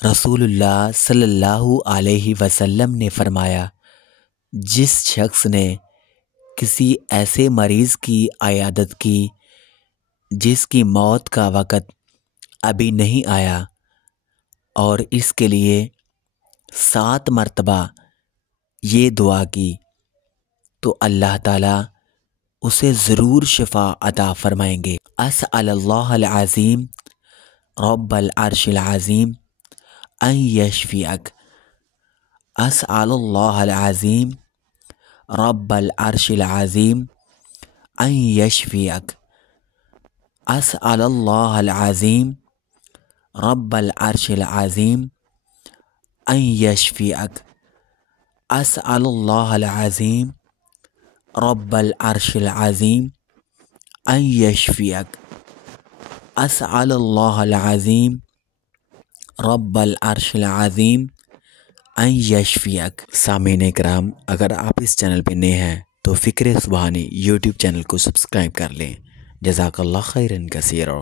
रसूलुल्लाह सल्लल्लाहु अलैहि वसल्लम ने फरमाया, जिस शख्स ने किसी ऐसे मरीज़ की अयादत की जिसकी मौत का वक़्त अभी नहीं आया और इसके लिए 7 मरतबा ये दुआ की, तो अल्लाह ताला उसे ज़रूर शिफ़ा अता फ़रमाएंगे। अस्अलुल्लाहल अज़ीम रब्बल अर्शिल अज़ीम अन यशफ़िअक। अस्अलुल्लाहल अज़ीम रब्बल अर्शिल अज़ीम अन यशफ़िअक। अस्अलुल्लाहल अज़ीम रब्बल अर्शिल अज़ीम अन यशफ़िअक। अस्अलुल्लाहल अज़ीम रब्बल अर्शिल अज़ीम अन यशफ़िअक। अस्अलुल्लाहल अज़ीम रब्बल अर्शिल अज़ीम अन यशफ़िअक। सामीन कराम, अगर आप इस चैनल पे नए हैं तो फ़िक्र सुबहानी यूट्यूब चैनल को सब्सक्राइब कर लें। जज़ाकल्लाह खैरन कसीरा।